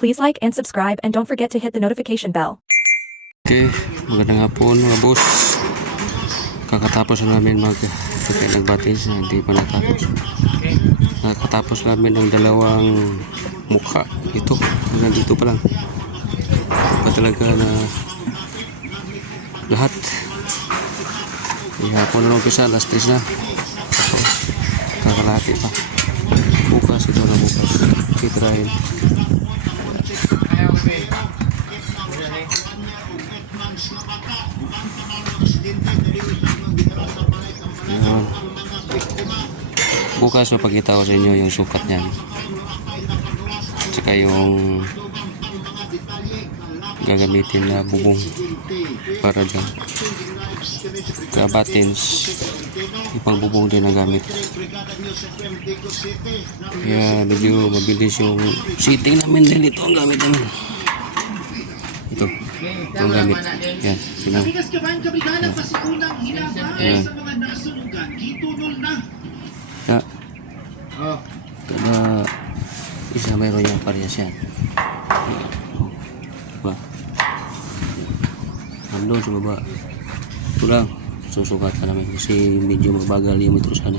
Please like and subscribe and don't forget to hit the notification bell. Okay, magandang hapon mga boss. Kakatapos na namin nagbatis, hindi pa natapos. Nakatapos namin ng dalawang mukha. Ito, hanggang dito pa lang. Pa talaga na lahat. Ihapon na umpisa, alas 3 na. Kakalahati pa. Bukas, ito na bukas. Kitrahin. Bukas mapakita ko sa inyo yung sukat niyan, tsaka yung gagamitin na bubong para dyan kabatins, ipang bubong din ang gamit. Kaya medyo mabilis yung seating namin din. Ito ang gamit namin, ito ang gamit yan, sinang yan. Kada isa mayroon yung parehas yan. Diba? Andun sa baba. Ito lang susukat pa namin kasi medyo mabagal yung metro sana.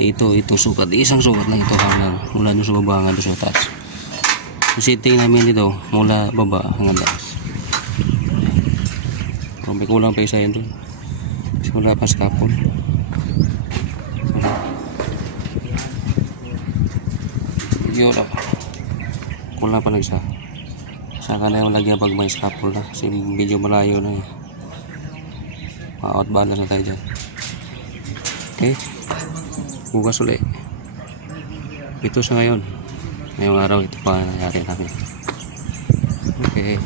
Ito sukat, isang sukat lang ito hanggang mula doon sa baba hanggang doon sa taas. Yung sitting namin dito mula baba hanggang taas. May kulang pa isa yan doon kasi wala pa scaffold. Yun, kulang pa nagsa. Saka na yung lagyan pag may scaffold na kasi medyo malayo na eh. Ma-outbound na tayo dyan. Okay, bukas ulit. Ito sa ngayon, ngayong araw ito pa nangyari namin. Okay,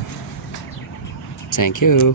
thank you.